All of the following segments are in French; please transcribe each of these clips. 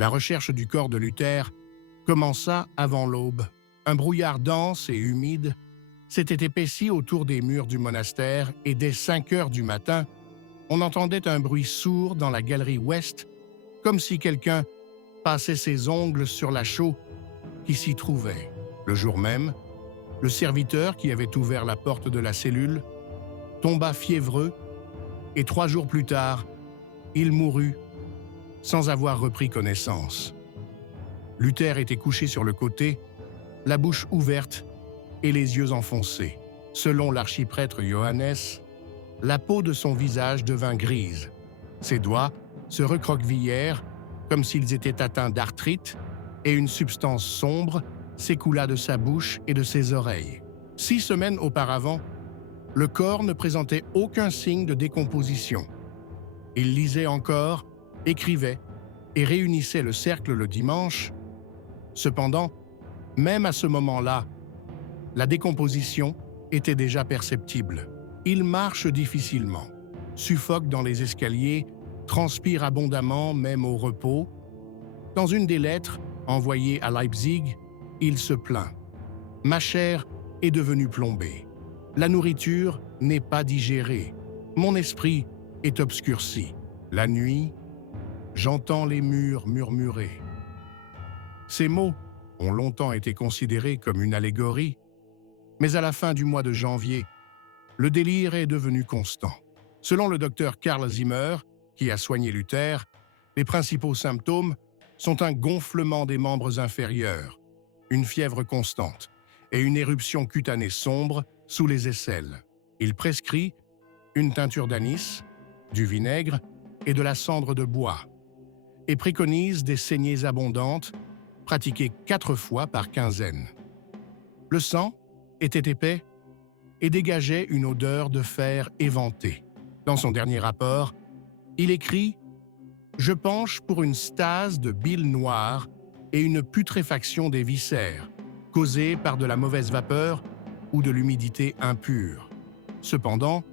La recherche du corps de Luther commença avant l'aube. Un brouillard dense et humide s'était épaissi autour des murs du monastère et dès 5 heures du matin, on entendait un bruit sourd dans la galerie ouest, comme si quelqu'un passait ses ongles sur la chaux qui s'y trouvait. Le jour même, le serviteur qui avait ouvert la porte de la cellule tomba fiévreux et 3 jours plus tard, il mourut sans avoir repris connaissance. Luther était couché sur le côté, la bouche ouverte et les yeux enfoncés. Selon l'archiprêtre Johannes, la peau de son visage devint grise. Ses doigts se recroquevillèrent comme s'ils étaient atteints d'arthrite et une substance sombre s'écoula de sa bouche et de ses oreilles. 6 semaines auparavant, le corps ne présentait aucun signe de décomposition. Il lisait encore, écrivait et réunissait le cercle le dimanche. Cependant, même à ce moment-là, la décomposition était déjà perceptible. Il marche difficilement, suffoque dans les escaliers, transpire abondamment même au repos. Dans une des lettres envoyées à Leipzig, il se plaint. « Ma chair est devenue plombée. La nourriture n'est pas digérée. Mon esprit est obscurci. La nuit, j'entends les murs murmurer. » Ces mots ont longtemps été considérés comme une allégorie, mais à la fin du mois de janvier, le délire est devenu constant. Selon le docteur Karl Zimmer, qui a soigné Luther, les principaux symptômes sont un gonflement des membres inférieurs, une fièvre constante et une éruption cutanée sombre sous les aisselles. Il prescrit une teinture d'anis, du vinaigre et de la cendre de bois et préconise des saignées abondantes pratiquées 4 fois par quinzaine. Le sang était épais et dégageait une odeur de fer éventé. Dans son dernier rapport, il écrit « Je penche pour une stase de bile noire et une putréfaction des viscères, causée par de la mauvaise vapeur ou de l'humidité impure. Cependant,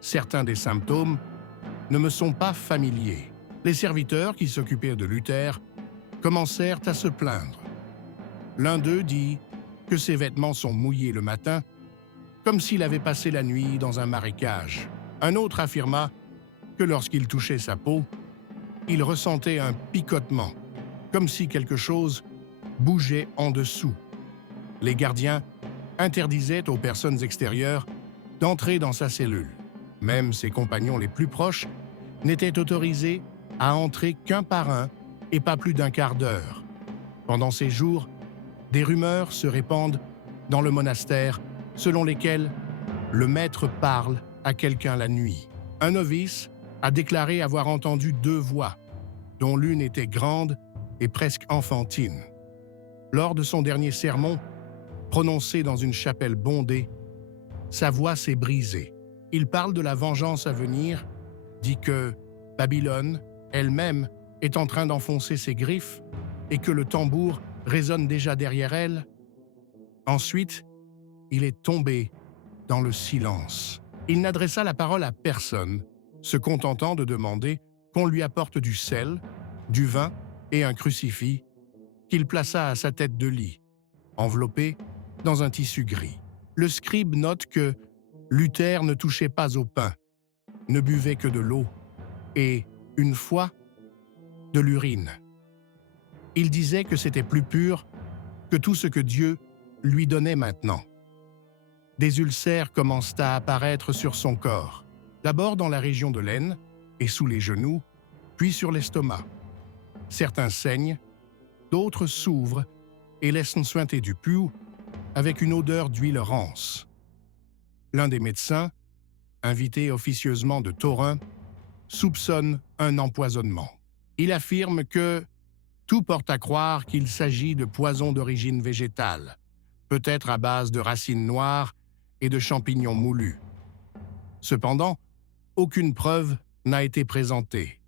certains des symptômes ne me sont pas familiers. » Les serviteurs qui s'occupaient de Luther commencèrent à se plaindre. L'un d'eux dit que ses vêtements sont mouillés le matin, comme s'il avait passé la nuit dans un marécage. Un autre affirma que lorsqu'il touchait sa peau, il ressentait un picotement, comme si quelque chose bougeait en dessous. Les gardiens interdisaient aux personnes extérieures d'entrer dans sa cellule. Même ses compagnons les plus proches n'étaient autorisés à entrer qu'un par un et pas plus d'un quart d'heure. Pendant ces jours, des rumeurs se répandent dans le monastère selon lesquelles le maître parle à quelqu'un la nuit. Un novice a déclaré avoir entendu 2 voix, dont l'une était grande et presque enfantine. Lors de son dernier sermon, prononcé dans une chapelle bondée, sa voix s'est brisée. Il parle de la vengeance à venir, dit que Babylone, elle-même, est en train d'enfoncer ses griffes et que le tambour résonne déjà derrière elle. Ensuite, il est tombé dans le silence. Il n'adressa la parole à personne, se contentant de demander qu'on lui apporte du sel, du vin et un crucifix qu'il plaça à sa tête de lit, enveloppé dans un tissu gris. Le scribe note que Luther ne touchait pas au pain, ne buvait que de l'eau et, une fois, de l'urine. Il disait que c'était plus pur que tout ce que Dieu lui donnait maintenant. Des ulcères commencent à apparaître sur son corps, d'abord dans la région de l'aine et sous les genoux, puis sur l'estomac. Certains saignent, d'autres s'ouvrent et laissent suinter du pus avec une odeur d'huile rance. L'un des médecins, invité officieusement de Taurin, soupçonne un empoisonnement. Il affirme que tout porte à croire qu'il s'agit de poisons d'origine végétale, peut-être à base de racines noires et de champignons moulus. Cependant, aucune preuve n'a été présentée.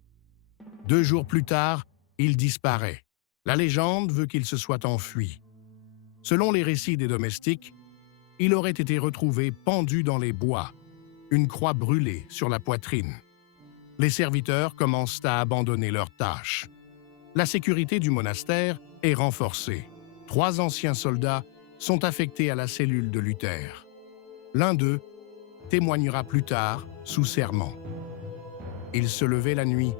2 jours plus tard, il disparaît. La légende veut qu'il se soit enfui. Selon les récits des domestiques, il aurait été retrouvé pendu dans les bois, une croix brûlée sur la poitrine. Les serviteurs commencent à abandonner leurs tâches. La sécurité du monastère est renforcée. 3 anciens soldats sont affectés à la cellule de Luther. L'un d'eux témoignera plus tard sous serment. Il se levait la nuit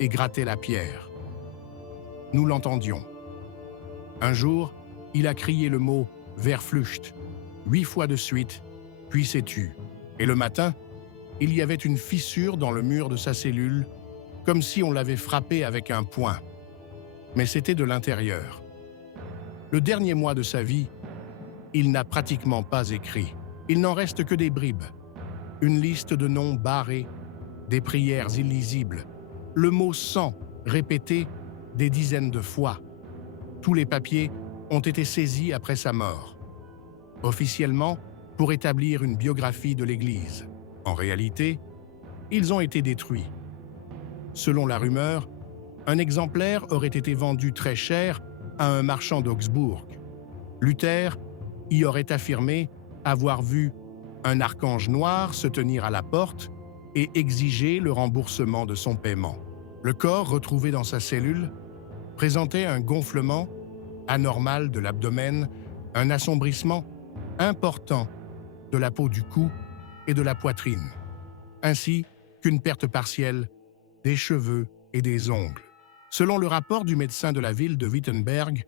et grattait la pierre. Nous l'entendions. Un jour, il a crié le mot « Verflucht » 8 fois de suite, puis s'est tu. Et le matin, il y avait une fissure dans le mur de sa cellule, comme si on l'avait frappé avec un poing. Mais c'était de l'intérieur. Le dernier mois de sa vie, il n'a pratiquement pas écrit. Il n'en reste que des bribes. Une liste de noms barrés, des prières illisibles, le mot « sang » répété des dizaines de fois. Tous les papiers ont été saisis après sa mort. Officiellement, pour établir une biographie de l'Église. En réalité, ils ont été détruits. Selon la rumeur, un exemplaire aurait été vendu très cher à un marchand d'Augsbourg. Luther y aurait affirmé avoir vu un archange noir se tenir à la porte et exiger le remboursement de son paiement. Le corps retrouvé dans sa cellule présentait un gonflement anormal de l'abdomen, un assombrissement important de la peau du cou et de la poitrine, ainsi qu'une perte partielle des cheveux et des ongles. Selon le rapport du médecin de la ville de Wittenberg,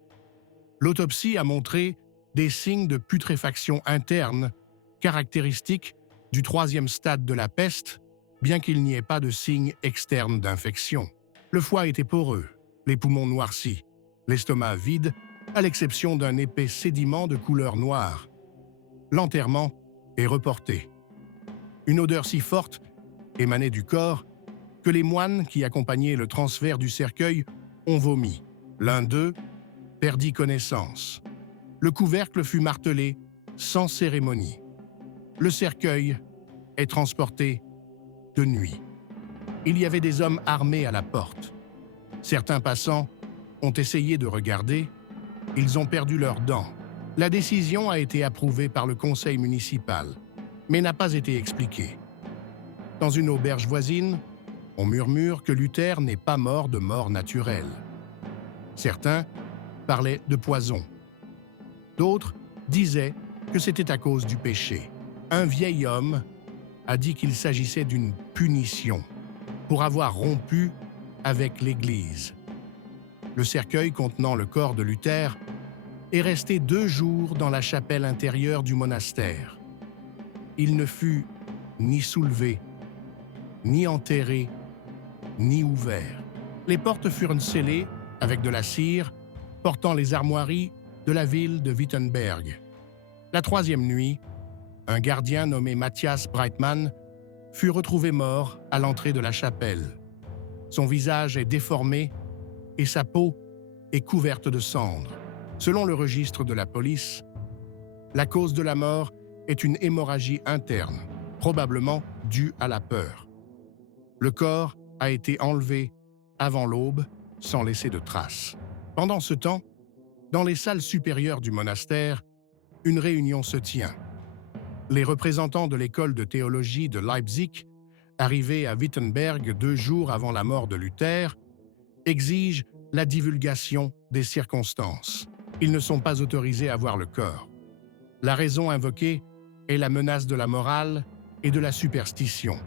l'autopsie a montré des signes de putréfaction interne caractéristiques du 3e stade de la peste, bien qu'il n'y ait pas de signes externes d'infection. Le foie était poreux, les poumons noircis, l'estomac vide, à l'exception d'un épais sédiment de couleur noire. L'enterrement est reporté. Une odeur si forte émanait du corps que les moines qui accompagnaient le transfert du cercueil ont vomi. L'un d'eux perdit connaissance. Le couvercle fut martelé sans cérémonie. Le cercueil est transporté de nuit. Il y avait des hommes armés à la porte. Certains passants ont essayé de regarder. Ils ont perdu leurs dents. La décision a été approuvée par le conseil municipal, mais n'a pas été expliquée. Dans une auberge voisine, on murmure que Luther n'est pas mort de mort naturelle. Certains parlaient de poison. D'autres disaient que c'était à cause du péché. Un vieil homme a dit qu'il s'agissait d'une punition pour avoir rompu avec l'Église. Le cercueil contenant le corps de Luther est resté 2 jours dans la chapelle intérieure du monastère. Il ne fut ni soulevé, ni enterré, ni ouvert. Les portes furent scellées avec de la cire, portant les armoiries de la ville de Wittenberg. La 3e nuit, un gardien nommé Matthias Breitmann fut retrouvé mort à l'entrée de la chapelle. Son visage est déformé et sa peau est couverte de cendres. Selon le registre de la police, la cause de la mort est une hémorragie interne, probablement due à la peur. Le corps a été enlevé avant l'aube, sans laisser de traces. Pendant ce temps, dans les salles supérieures du monastère, une réunion se tient. Les représentants de l'école de théologie de Leipzig, arrivés à Wittenberg 2 jours avant la mort de Luther, exigent la divulgation des circonstances. Ils ne sont pas autorisés à voir le corps. La raison invoquée est la menace de la morale et de la superstition.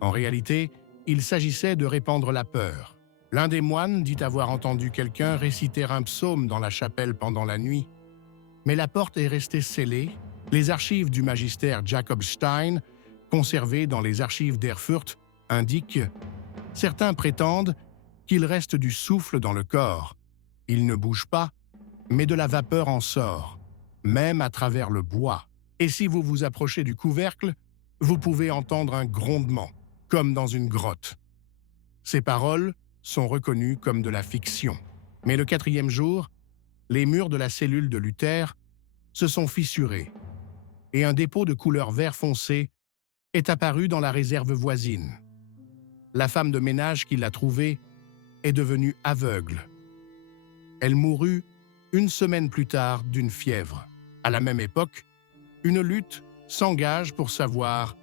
En réalité, il s'agissait de répandre la peur. L'un des moines dit avoir entendu quelqu'un réciter un psaume dans la chapelle pendant la nuit. Mais la porte est restée scellée. Les archives du magistère Jacob Stein, conservées dans les archives d'Erfurt, indiquent « Certains prétendent qu'il reste du souffle dans le corps. Il ne bouge pas, mais de la vapeur en sort, même à travers le bois. Et si vous vous approchez du couvercle, vous pouvez entendre un grondement, comme dans une grotte. » Ces paroles sont reconnues comme de la fiction. Mais le 4e jour, les murs de la cellule de Luther se sont fissurés et un dépôt de couleur vert foncé est apparu dans la réserve voisine. La femme de ménage qui l'a trouvé est devenue aveugle. Elle mourut 1 semaine plus tard d'une fièvre. À la même époque, une lutte s'engage pour savoir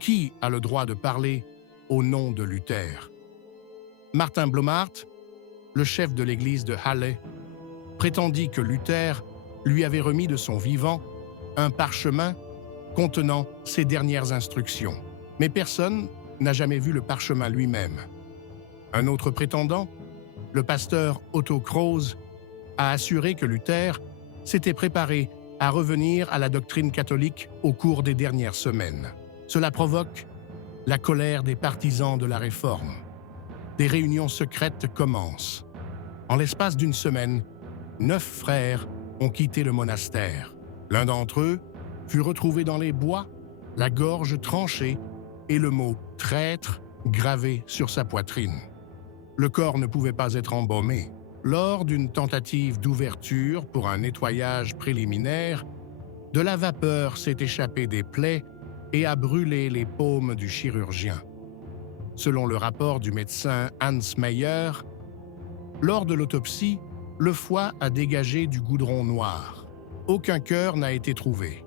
qui a le droit de parler au nom de Luther. Martin Blommaert, le chef de l'église de Halle, prétendit que Luther lui avait remis de son vivant un parchemin contenant ses dernières instructions. Mais personne n'a jamais vu le parchemin lui-même. Un autre prétendant, le pasteur Otto Kroos, a assuré que Luther s'était préparé à revenir à la doctrine catholique au cours des dernières semaines. Cela provoque la colère des partisans de la Réforme. Des réunions secrètes commencent. En l'espace d'une semaine, 9 frères ont quitté le monastère. L'un d'entre eux fut retrouvé dans les bois, la gorge tranchée et le mot « traître » gravé sur sa poitrine. Le corps ne pouvait pas être embaumé. Lors d'une tentative d'ouverture pour un nettoyage préliminaire, de la vapeur s'est échappée des plaies et a brûlé les paumes du chirurgien. Selon le rapport du médecin Hans Meyer, lors de l'autopsie, le foie a dégagé du goudron noir. Aucun cœur n'a été trouvé.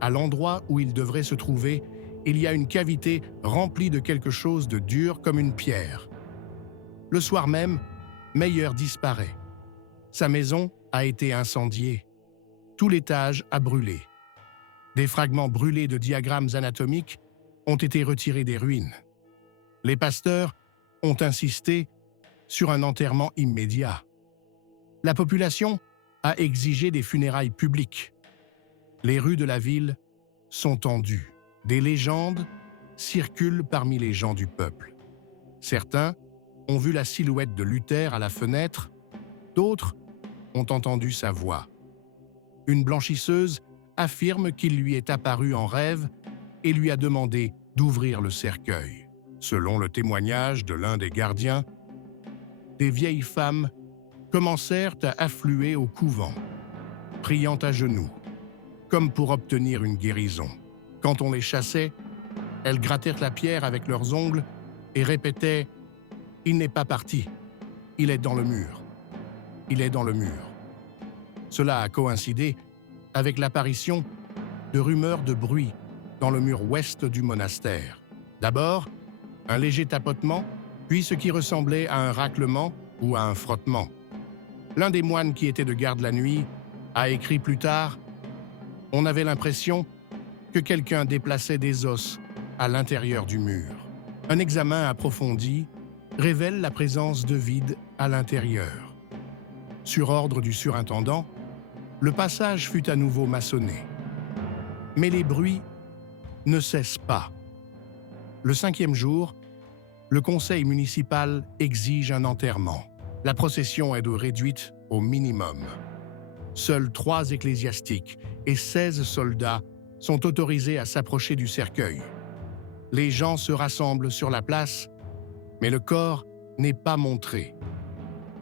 À l'endroit où il devrait se trouver, il y a une cavité remplie de quelque chose de dur comme une pierre. Le soir même, Meyer disparaît. Sa maison a été incendiée. Tout l'étage a brûlé. Des fragments brûlés de diagrammes anatomiques ont été retirés des ruines. Les pasteurs ont insisté sur un enterrement immédiat. La population a exigé des funérailles publiques. Les rues de la ville sont tendues. Des légendes circulent parmi les gens du peuple. Certains ont vu la silhouette de Luther à la fenêtre, d'autres ont entendu sa voix. Une blanchisseuse affirme qu'il lui est apparu en rêve et lui a demandé d'ouvrir le cercueil. Selon le témoignage de l'un des gardiens, des vieilles femmes commencèrent à affluer au couvent, priant à genoux, comme pour obtenir une guérison. Quand on les chassait, elles grattèrent la pierre avec leurs ongles et répétaient « Il n'est pas parti, il est dans le mur, il est dans le mur ». Cela a coïncidé avec l'apparition de rumeurs de bruit dans le mur ouest du monastère. D'abord, un léger tapotement, puis ce qui ressemblait à un raclement ou à un frottement. L'un des moines qui était de garde la nuit a écrit plus tard « On avait l'impression que quelqu'un déplaçait des os à l'intérieur du mur. » Un examen approfondi révèle la présence de vide à l'intérieur. Sur ordre du surintendant, le passage fut à nouveau maçonné. Mais les bruits ne cessent pas. Le 5e jour, le conseil municipal exige un enterrement. La procession est réduite au minimum. Seuls 3 ecclésiastiques et 16 soldats sont autorisés à s'approcher du cercueil. Les gens se rassemblent sur la place, mais le corps n'est pas montré.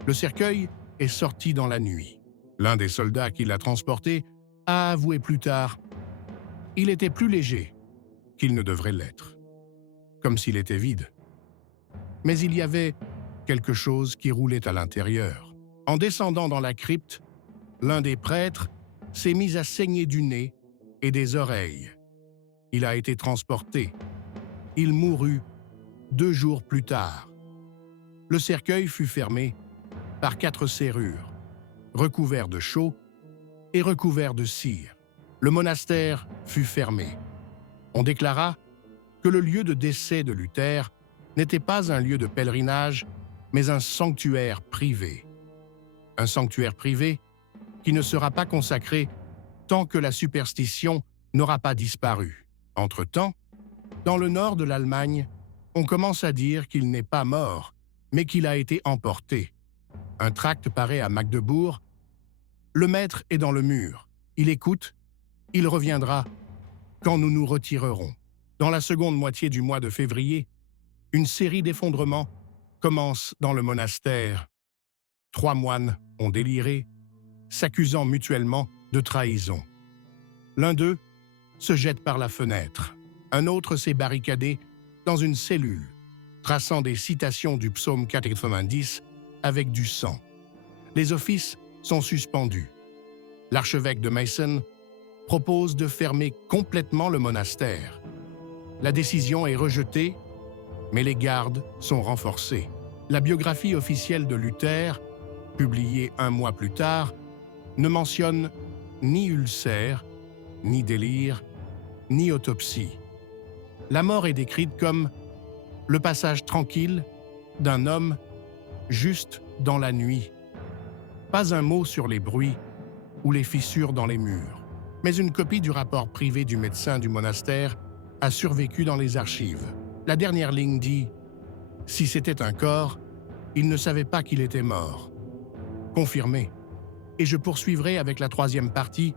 Le cercueil est sorti dans la nuit. L'un des soldats qui l'a transporté a avoué plus tard « Il était plus léger qu'il ne devrait l'être, comme s'il était vide. » Mais il y avait quelque chose qui roulait à l'intérieur. En descendant dans la crypte, l'un des prêtres s'est mis à saigner du nez et des oreilles. Il a été transporté. Il mourut 2 jours plus tard. Le cercueil fut fermé par 4 serrures, recouvert de chaux et recouvert de cire. Le monastère fut fermé. On déclara que le lieu de décès de Luther n'était pas un lieu de pèlerinage, mais un sanctuaire privé. Un sanctuaire privé qui ne sera pas consacré tant que la superstition n'aura pas disparu. Entre-temps, dans le nord de l'Allemagne, on commence à dire qu'il n'est pas mort, mais qu'il a été emporté. Un tract paraît à Magdebourg. Le maître est dans le mur. Il écoute. Il reviendra quand nous nous retirerons. Dans la seconde moitié du mois de février, une série d'effondrements commence dans le monastère. 3 moines ont déliré, s'accusant mutuellement de trahison. L'un d'eux se jette par la fenêtre. Un autre s'est barricadé dans une cellule, traçant des citations du psaume 90 avec du sang. Les offices sont suspendus. L'archevêque de Meissen propose de fermer complètement le monastère. La décision est rejetée, mais les gardes sont renforcés. La biographie officielle de Luther, publiée un mois plus tard, ne mentionne ni ulcère, ni délire, ni autopsie. La mort est décrite comme le passage tranquille d'un homme juste dans la nuit. Pas un mot sur les bruits ou les fissures dans les murs, mais une copie du rapport privé du médecin du monastère a survécu dans les archives. La dernière ligne dit « Si c'était un corps, il ne savait pas qu'il était mort. » Confirmé. Et je poursuivrai avec la troisième partie,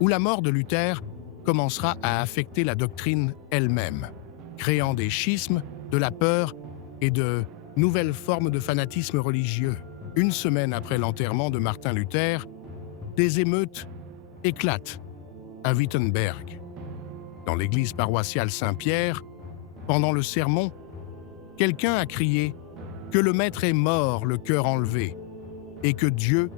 où la mort de Luther commencera à affecter la doctrine elle-même, créant des schismes, de la peur et de nouvelles formes de fanatisme religieux. Une semaine après l'enterrement de Martin Luther, des émeutes éclatent à Wittenberg. Dans l'église paroissiale Saint-Pierre, pendant le sermon, quelqu'un a crié que le maître est mort, le cœur enlevé, et que Dieu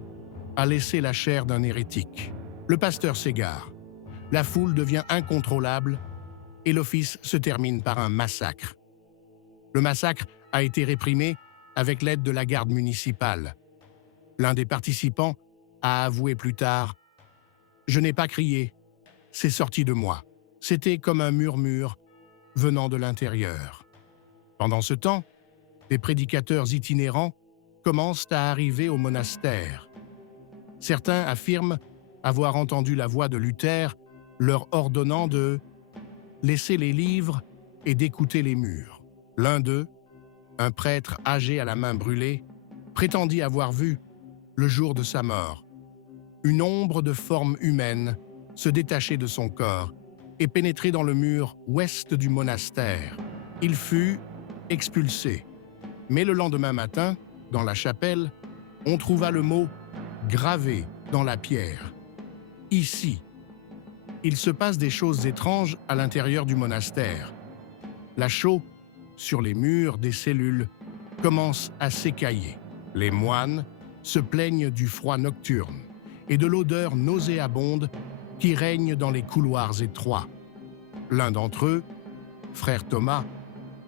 a laissé la chair d'un hérétique. Le pasteur s'égare. La foule devient incontrôlable et l'office se termine par un massacre. Le massacre a été réprimé avec l'aide de la garde municipale. L'un des participants a avoué plus tard « Je n'ai pas crié, c'est sorti de moi. C'était comme un murmure venant de l'intérieur. » Pendant ce temps, des prédicateurs itinérants commencent à arriver au monastère. Certains affirment avoir entendu la voix de Luther leur ordonnant de laisser les livres et d'écouter les murs. L'un d'eux, un prêtre âgé à la main brûlée, prétendit avoir vu, le jour de sa mort, une ombre de forme humaine se détacher de son corps et pénétrer dans le mur ouest du monastère. Il fut expulsé. Mais le lendemain matin, dans la chapelle, on trouva le mot gravé dans la pierre. Ici. Il se passe des choses étranges à l'intérieur du monastère. La chaux, sur les murs des cellules, commence à s'écailler. Les moines se plaignent du froid nocturne et de l'odeur nauséabonde qui règne dans les couloirs étroits. L'un d'entre eux, frère Thomas,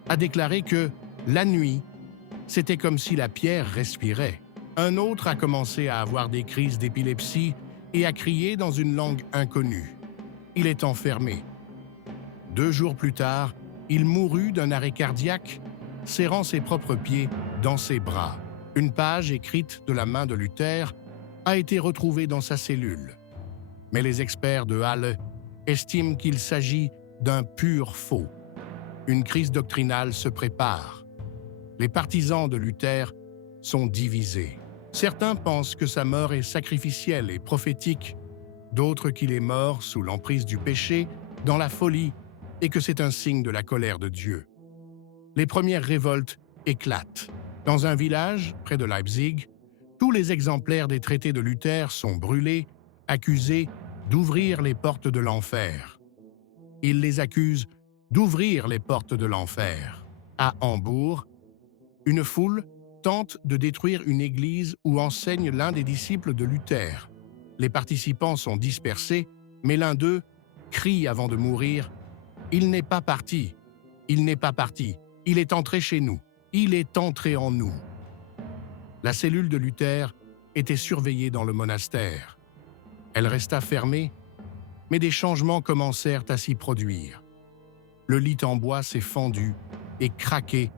a déclaré que, la nuit, c'était comme si la pierre respirait. Un autre a commencé à avoir des crises d'épilepsie et à crier dans une langue inconnue. Il est enfermé. 2 jours plus tard, il mourut d'un arrêt cardiaque, serrant ses propres pieds dans ses bras. Une page écrite de la main de Luther a été retrouvée dans sa cellule. Mais les experts de Halle estiment qu'il s'agit d'un pur faux. Une crise doctrinale se prépare. Les partisans de Luther sont divisés. Certains pensent que sa mort est sacrificielle et prophétique, d'autres qu'il est mort sous l'emprise du péché, dans la folie, et que c'est un signe de la colère de Dieu. Les premières révoltes éclatent. Dans un village, près de Leipzig, tous les exemplaires des traités de Luther sont brûlés, accusés d'ouvrir les portes de l'enfer. Ils les accusent d'ouvrir les portes de l'enfer. À Hambourg, une foule tente de détruire une église où enseigne l'un des disciples de Luther. Les participants sont dispersés, mais l'un d'eux crie avant de mourir « Il n'est pas parti, il n'est pas parti, il est entré chez nous, il est entré en nous. » La cellule de Luther était surveillée dans le monastère. Elle resta fermée, mais des changements commencèrent à s'y produire. Le lit en bois s'est fendu et craqué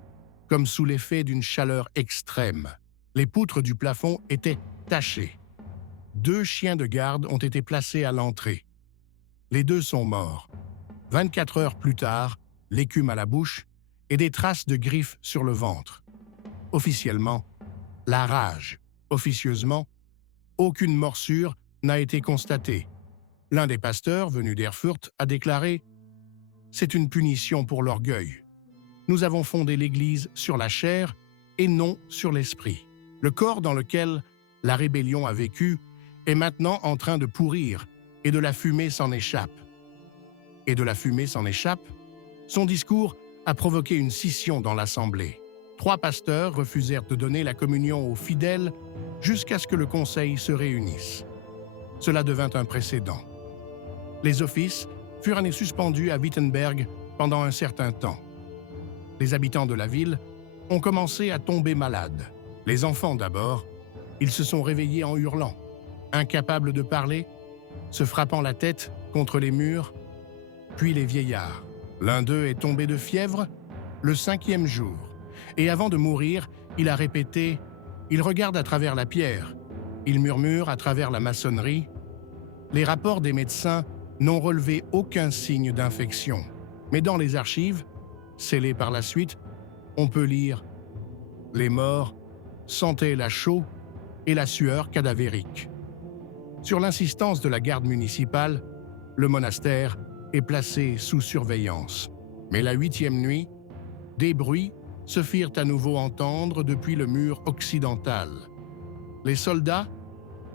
comme sous l'effet d'une chaleur extrême. Les poutres du plafond étaient tachées. 2 chiens de garde ont été placés à l'entrée. Les 2 sont morts. 24 heures plus tard, l'écume à la bouche et des traces de griffes sur le ventre. Officiellement, la rage. Officieusement, aucune morsure n'a été constatée. L'un des pasteurs, venu d'Erfurt, a déclaré « C'est une punition pour l'orgueil. Nous avons fondé l'Église sur la chair et non sur l'esprit. Le corps dans lequel la rébellion a vécu est maintenant en train de pourrir et de la fumée s'en échappe. » Et de la fumée s'en échappe, son discours a provoqué une scission dans l'Assemblée. 3 pasteurs refusèrent de donner la communion aux fidèles jusqu'à ce que le Conseil se réunisse. Cela devint un précédent. Les offices furent suspendus à Wittenberg pendant un certain temps. Les habitants de la ville ont commencé à tomber malades. Les enfants d'abord, ils se sont réveillés en hurlant, incapables de parler, se frappant la tête contre les murs, puis les vieillards. L'un d'eux est tombé de fièvre le 5e jour, et avant de mourir, il a répété « Il regarde à travers la pierre, il murmure à travers la maçonnerie ». Les rapports des médecins n'ont relevé aucun signe d'infection, mais dans les archives, scellées par la suite, on peut lire « Les morts sentaient la chaux et la sueur cadavérique ». Sur l'insistance de la garde municipale, le monastère est placé sous surveillance. Mais la 8e nuit, des bruits se firent à nouveau entendre depuis le mur occidental. Les soldats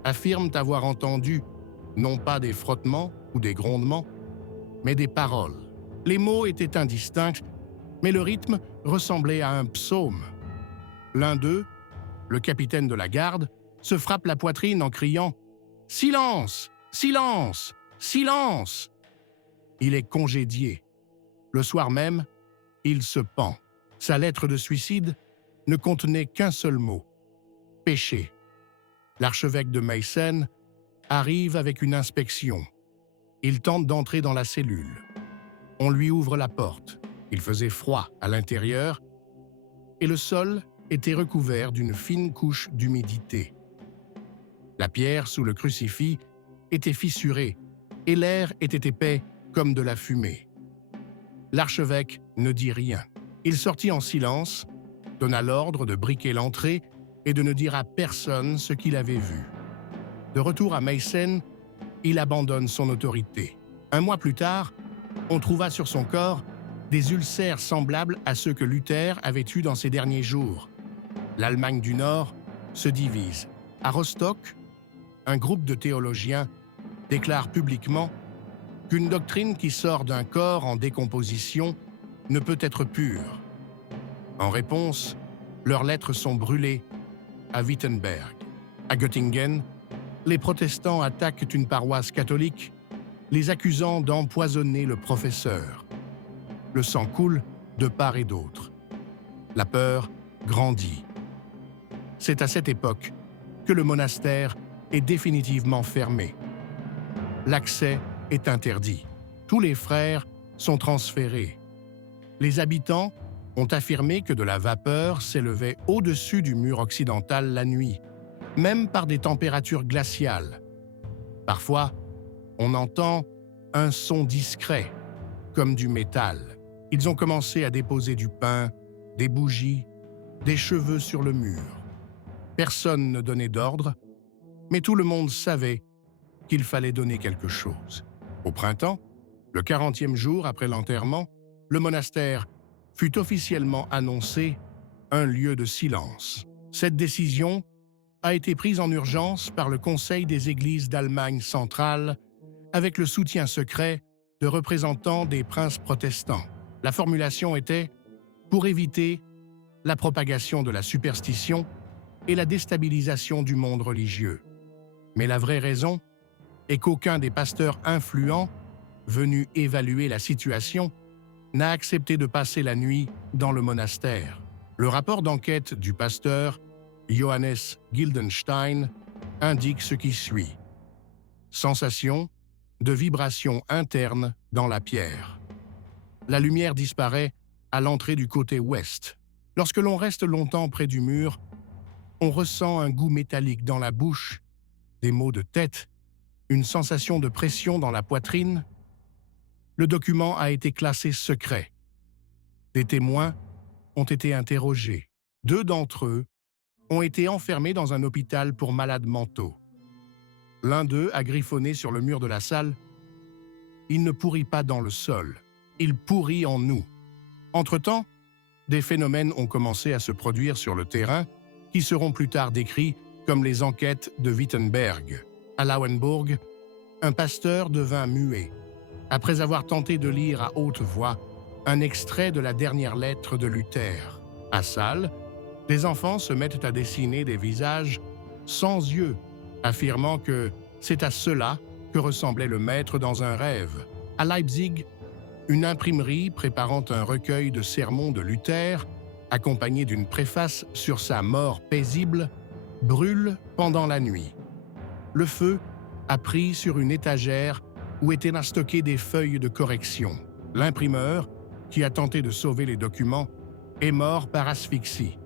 affirment avoir entendu non pas des frottements ou des grondements, mais des paroles. Les mots étaient indistincts, mais le rythme ressemblait à un psaume. L'un d'eux, le capitaine de la garde, se frappe la poitrine en criant « Silence! Silence! Silence !» Il est congédié. Le soir même, il se pend. Sa lettre de suicide ne contenait qu'un seul mot : péché. L'archevêque de Meissen arrive avec une inspection. Il tente d'entrer dans la cellule. On lui ouvre la porte. Il faisait froid à l'intérieur et le sol était recouvert d'une fine couche d'humidité. La pierre sous le crucifix était fissurée et l'air était épais comme de la fumée. L'archevêque ne dit rien. Il sortit en silence, donna l'ordre de briquer l'entrée et de ne dire à personne ce qu'il avait vu. De retour à Meissen, il abandonne son autorité. Un mois plus tard, on trouva sur son corps des ulcères semblables à ceux que Luther avait eus dans ses derniers jours. L'Allemagne du Nord se divise. À Rostock, un groupe de théologiens déclare publiquement qu'une doctrine qui sort d'un corps en décomposition ne peut être pure. En réponse, leurs lettres sont brûlées à Wittenberg. À Göttingen, les protestants attaquent une paroisse catholique, les accusant d'empoisonner le professeur. Le sang coule de part et d'autre. La peur grandit. C'est à cette époque que le monastère est définitivement fermé. L'accès est interdit. Tous les frères sont transférés. Les habitants ont affirmé que de la vapeur s'élevait au-dessus du mur occidental la nuit, même par des températures glaciales. Parfois, on entend un son discret, comme du métal. Ils ont commencé à déposer du pain, des bougies, des cheveux sur le mur. Personne ne donnait d'ordre, mais tout le monde savait qu'il fallait donner quelque chose. Au printemps, le 40e jour après l'enterrement, le monastère fut officiellement annoncé un lieu de silence. Cette décision a été prise en urgence par le Conseil des Églises d'Allemagne centrale avec le soutien secret de représentants des princes protestants. La formulation était « pour éviter la propagation de la superstition et la déstabilisation du monde religieux ». Mais la vraie raison est qu'aucun des pasteurs influents venus évaluer la situation n'a accepté de passer la nuit dans le monastère. Le rapport d'enquête du pasteur Johannes Gildenstein indique ce qui suit. Sensation de vibration interne dans la pierre. La lumière disparaît à l'entrée du côté ouest. Lorsque l'on reste longtemps près du mur, on ressent un goût métallique dans la bouche, des maux de tête, une sensation de pression dans la poitrine. Le document a été classé secret. Des témoins ont été interrogés. 2 d'entre eux ont été enfermés dans un hôpital pour malades mentaux. L'un d'eux a griffonné sur le mur de la salle « Il ne pourrit pas dans le sol, il pourrit en nous ». Entre-temps, des phénomènes ont commencé à se produire sur le terrain qui seront plus tard décrits comme les enquêtes de Wittenberg. À Lauenburg, un pasteur devint muet, après avoir tenté de lire à haute voix un extrait de la dernière lettre de Luther. À Salle, des enfants se mettent à dessiner des visages sans yeux, affirmant que c'est à cela que ressemblait le maître dans un rêve. À Leipzig, une imprimerie préparant un recueil de sermons de Luther accompagné d'une préface sur sa mort paisible, brûle pendant la nuit. Le feu a pris sur une étagère où étaient stockées des feuilles de correction. L'imprimeur, qui a tenté de sauver les documents, est mort par asphyxie.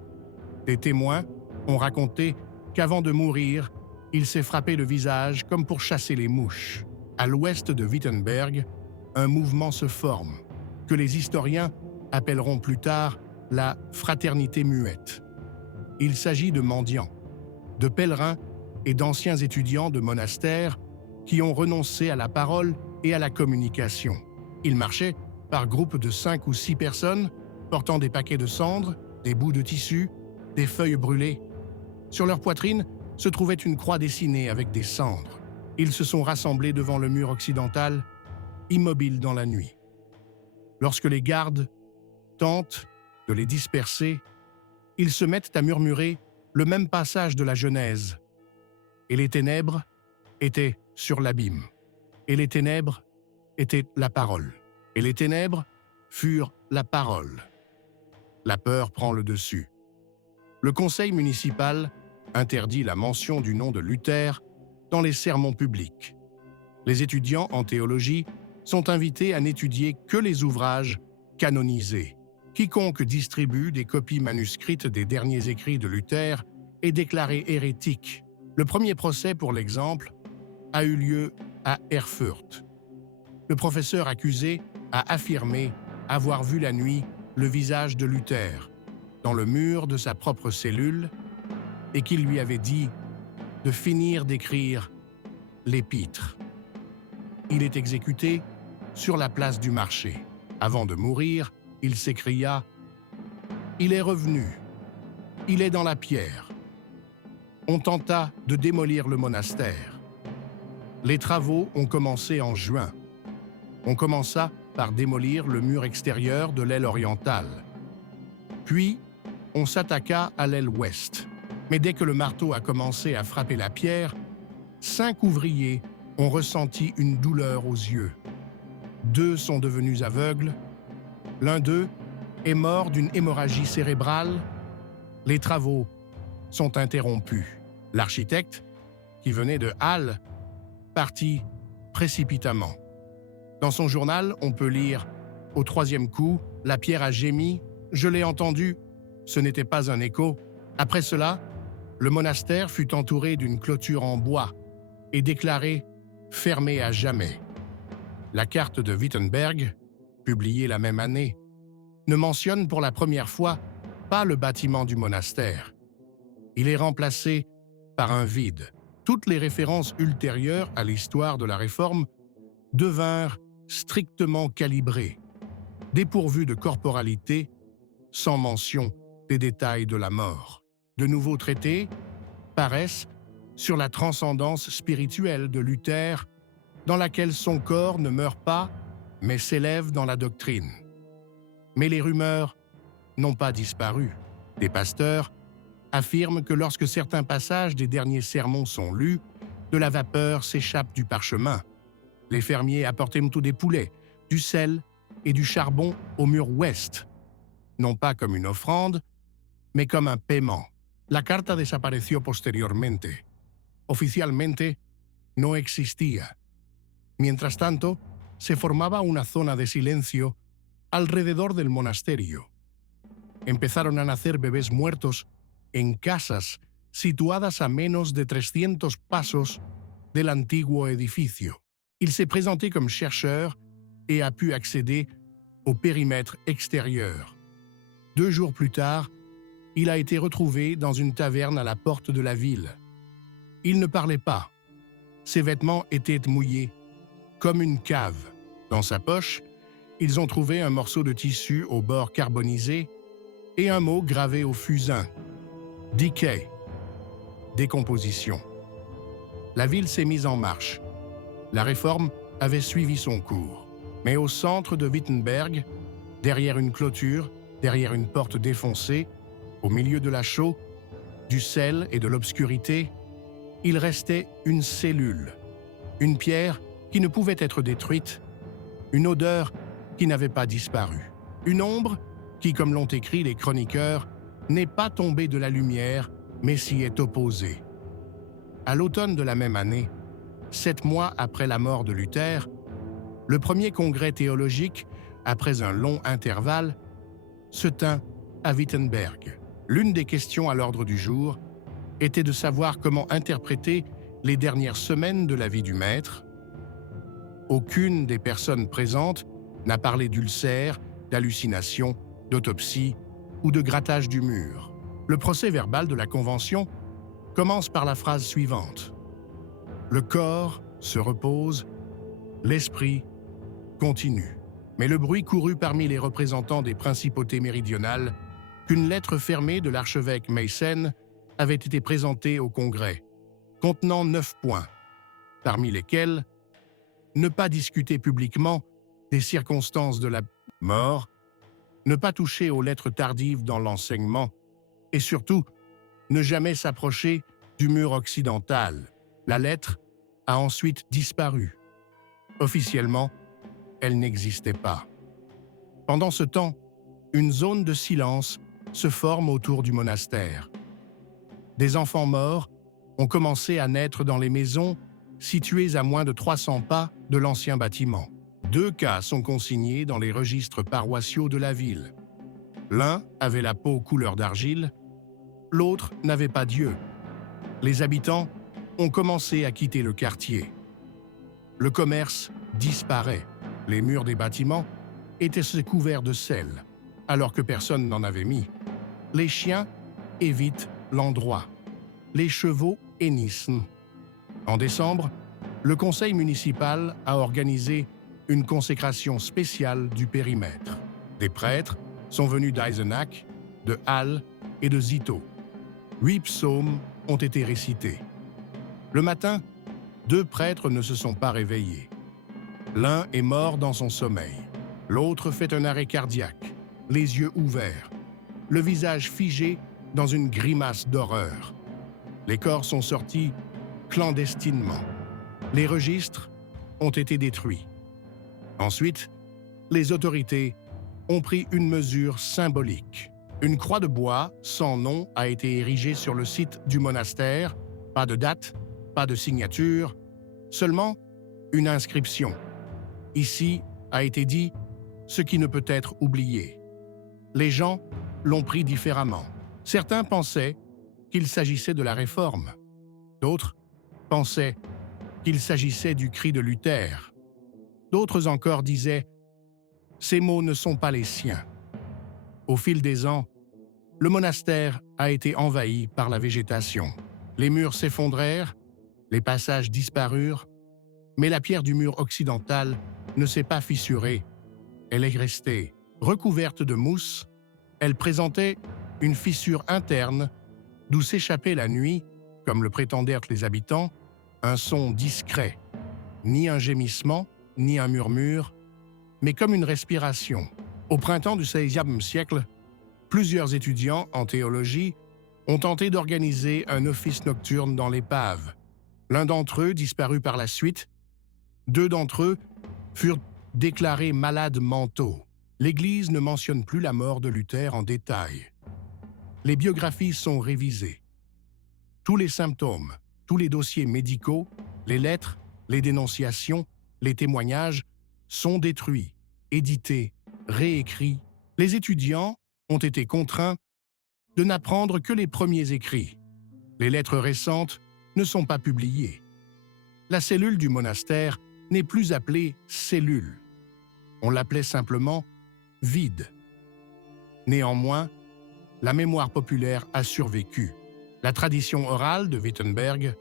Des témoins ont raconté qu'avant de mourir, il s'est frappé le visage comme pour chasser les mouches. À l'ouest de Wittenberg, un mouvement se forme, que les historiens appelleront plus tard la fraternité muette. Il s'agit de mendiants, de pèlerins et d'anciens étudiants de monastères qui ont renoncé à la parole et à la communication. Ils marchaient par groupes de 5 ou 6 personnes, portant des paquets de cendres, des bouts de tissu, des feuilles brûlées. Sur leur poitrine se trouvait une croix dessinée avec des cendres. Ils se sont rassemblés devant le mur occidental, immobiles dans la nuit. Lorsque les gardes tentent de les disperser, ils se mettent à murmurer le même passage de la Genèse. Et les ténèbres étaient sur l'abîme. Et les ténèbres étaient la parole. Et les ténèbres furent la parole. La peur prend le dessus. Le conseil municipal interdit la mention du nom de Luther dans les sermons publics. Les étudiants en théologie sont invités à n'étudier que les ouvrages canonisés. Quiconque distribue des copies manuscrites des derniers écrits de Luther est déclaré hérétique. Le premier procès, pour l'exemple, a eu lieu à Erfurt. Le professeur accusé a affirmé avoir vu la nuit le visage de Luther dans le mur de sa propre cellule et qu'il lui avait dit de finir d'écrire l'épître. Il est exécuté sur la place du marché. Avant de mourir, il s'écria « Il est revenu, il est dans la pierre ». On tenta de démolir le monastère. Les travaux ont commencé en juin. On commença par démolir le mur extérieur de l'aile orientale. Puis, on s'attaqua à l'aile ouest. Mais dès que le marteau a commencé à frapper la pierre, 5 ouvriers ont ressenti une douleur aux yeux. 2 sont devenus aveugles. L'un d'eux est mort d'une hémorragie cérébrale. Les travaux sont interrompus. L'architecte, qui venait de Halle, partit précipitamment. Dans son journal, on peut lire « Au 3e coup, la pierre a gémi, je l'ai entendu, ce n'était pas un écho ». Après cela, le monastère fut entouré d'une clôture en bois et déclaré fermé à jamais. La carte de Wittenberg, publiée la même année, ne mentionne pour la première fois pas le bâtiment du monastère. Il est remplacé par un vide. Toutes les références ultérieures à l'histoire de la Réforme devinrent strictement calibrées, dépourvues de corporalité, sans mention des détails de la mort. De nouveaux traités paraissent sur la transcendance spirituelle de Luther, dans laquelle son corps ne meurt pas, mais s'élève dans la doctrine. Mais les rumeurs n'ont pas disparu. Des pasteurs affirment que lorsque certains passages des derniers sermons sont lus, de la vapeur s'échappe du parchemin. Les fermiers apportaient des poulets, du sel et du charbon au mur ouest, non pas comme une offrande, mais comme un paiement. La carta desapareció posteriormente. Oficialmente, no existía. Mientras tanto, se formaba una zona de silencio alrededor del monasterio. Empezaron a nacer bebés muertos en casas situadas a menos de 300 pasos del antiguo edificio. Il s'est présenté comme chercheur et a pu accéder au périmètre extérieur. 2 jours plus tard, il a été retrouvé dans une taverne à la porte de la ville. Il ne parlait pas. Ses vêtements étaient mouillés, comme une cave. Dans sa poche, ils ont trouvé un morceau de tissu au bord carbonisé et un mot gravé au fusain. Decay, décomposition. La ville s'est mise en marche. La réforme avait suivi son cours. Mais au centre de Wittenberg, derrière une clôture, derrière une porte défoncée, au milieu de la chaux, du sel et de l'obscurité, il restait une cellule, une pierre qui ne pouvait être détruite, une odeur qui n'avait pas disparu, une ombre qui, comme l'ont écrit les chroniqueurs, n'est pas tombé de la lumière, mais s'y est opposé. À l'automne de la même année, 7 mois après la mort de Luther, le premier congrès théologique, après un long intervalle, se tint à Wittenberg. L'une des questions à l'ordre du jour était de savoir comment interpréter les dernières semaines de la vie du maître. Aucune des personnes présentes n'a parlé d'ulcères, d'hallucinations, d'autopsie ou de grattage du mur. Le procès-verbal de la Convention commence par la phrase suivante. Le corps se repose, l'esprit continue. Mais le bruit courut parmi les représentants des principautés méridionales qu'une lettre fermée de l'archevêque Meissen avait été présentée au Congrès, contenant 9 points, parmi lesquels ne pas discuter publiquement des circonstances de la mort, ne pas toucher aux lettres tardives dans l'enseignement et surtout ne jamais s'approcher du mur occidental. La lettre a ensuite disparu. Officiellement, elle n'existait pas. Pendant ce temps, une zone de silence se forme autour du monastère. Des enfants morts ont commencé à naître dans les maisons situées à moins de 300 pas de l'ancien bâtiment. 2 cas sont consignés dans les registres paroissiaux de la ville. L'un avait la peau couleur d'argile, l'autre n'avait pas d'yeux. Les habitants ont commencé à quitter le quartier. Le commerce disparaît. Les murs des bâtiments étaient couverts de sel, alors que personne n'en avait mis. Les chiens évitent l'endroit. Les chevaux hennissent. En décembre, le conseil municipal a organisé une consécration spéciale du périmètre. Des prêtres sont venus d'Eisenach, de Halle et de Zito. 8 psaumes ont été récités. Le matin, 2 prêtres ne se sont pas réveillés. L'un est mort dans son sommeil. L'autre fait un arrêt cardiaque, les yeux ouverts, le visage figé dans une grimace d'horreur. Les corps sont sortis clandestinement. Les registres ont été détruits. Ensuite, les autorités ont pris une mesure symbolique. Une croix de bois sans nom a été érigée sur le site du monastère. Pas de date, pas de signature, seulement une inscription. Ici a été dit ce qui ne peut être oublié. Les gens l'ont pris différemment. Certains pensaient qu'il s'agissait de la Réforme. D'autres pensaient qu'il s'agissait du cri de Luther. D'autres encore disaient « Ces mots ne sont pas les siens ». Au fil des ans, le monastère a été envahi par la végétation. Les murs s'effondrèrent, les passages disparurent, mais la pierre du mur occidental ne s'est pas fissurée. Elle est restée recouverte de mousse. Elle présentait une fissure interne d'où s'échappait la nuit, comme le prétendèrent les habitants, un son discret, ni un gémissement, ni un murmure, mais comme une respiration. Au printemps du XVIe siècle, plusieurs étudiants en théologie ont tenté d'organiser un office nocturne dans l'épave. L'un d'entre eux disparut par la suite. 2 d'entre eux furent déclarés malades mentaux. L'Église ne mentionne plus la mort de Luther en détail. Les biographies sont révisées. Tous les symptômes, tous les dossiers médicaux, les lettres, les dénonciations, les témoignages sont détruits, édités, réécrits. Les étudiants ont été contraints de n'apprendre que les premiers écrits. Les lettres récentes ne sont pas publiées. La cellule du monastère n'est plus appelée cellule. On l'appelait simplement vide. Néanmoins, la mémoire populaire a survécu. La tradition orale de Wittenberg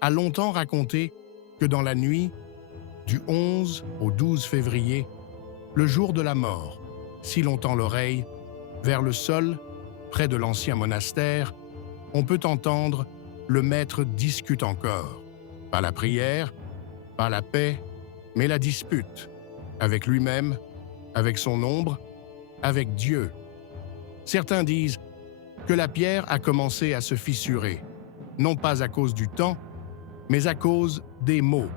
a longtemps raconté que dans la nuit du 11 au 12 février, le jour de la mort, si l'on tend l'oreille vers le sol, près de l'ancien monastère, on peut entendre le maître discute encore. Pas la prière, pas la paix, mais la dispute, avec lui-même, avec son ombre, avec Dieu. Certains disent que la pierre a commencé à se fissurer, non pas à cause du temps, mais à cause des mots,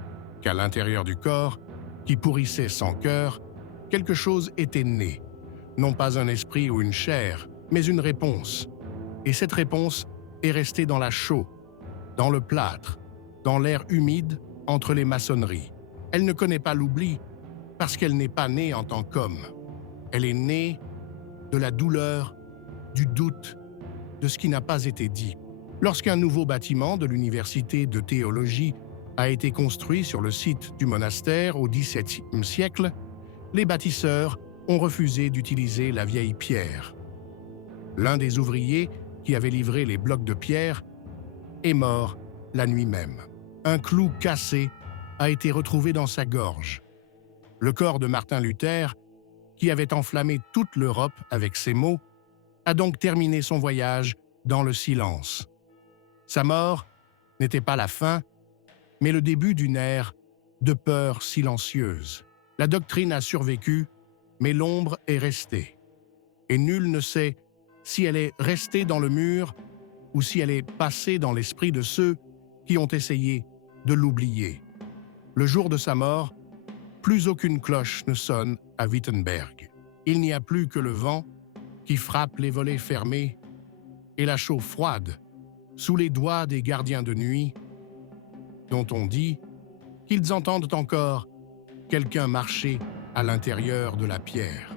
qu'à l'intérieur du corps, qui pourrissait sans cœur, quelque chose était né, Non pas un esprit ou une chair, mais une réponse. Et cette réponse est restée dans la chaux, dans le plâtre, dans l'air humide entre les maçonneries. Elle ne connaît pas l'oubli parce qu'elle n'est pas née en tant qu'homme. Elle est née de la douleur, du doute, de ce qui n'a pas été dit. Lorsqu'un nouveau bâtiment de l'université de théologie a été construit sur le site du monastère au XVIIe siècle, les bâtisseurs ont refusé d'utiliser la vieille pierre. L'un des ouvriers qui avait livré les blocs de pierre est mort la nuit même. Un clou cassé a été retrouvé dans sa gorge. Le corps de Martin Luther, qui avait enflammé toute l'Europe avec ses mots, a donc terminé son voyage dans le silence. Sa mort n'était pas la fin, mais le début d'une ère de peur silencieuse. La doctrine a survécu, mais l'ombre est restée. Et nul ne sait si elle est restée dans le mur ou si elle est passée dans l'esprit de ceux qui ont essayé de l'oublier. Le jour de sa mort, plus aucune cloche ne sonne à Wittenberg. Il n'y a plus que le vent qui frappe les volets fermés et la chaux froide sous les doigts des gardiens de nuit, dont on dit qu'ils entendent encore quelqu'un marcher à l'intérieur de la pierre.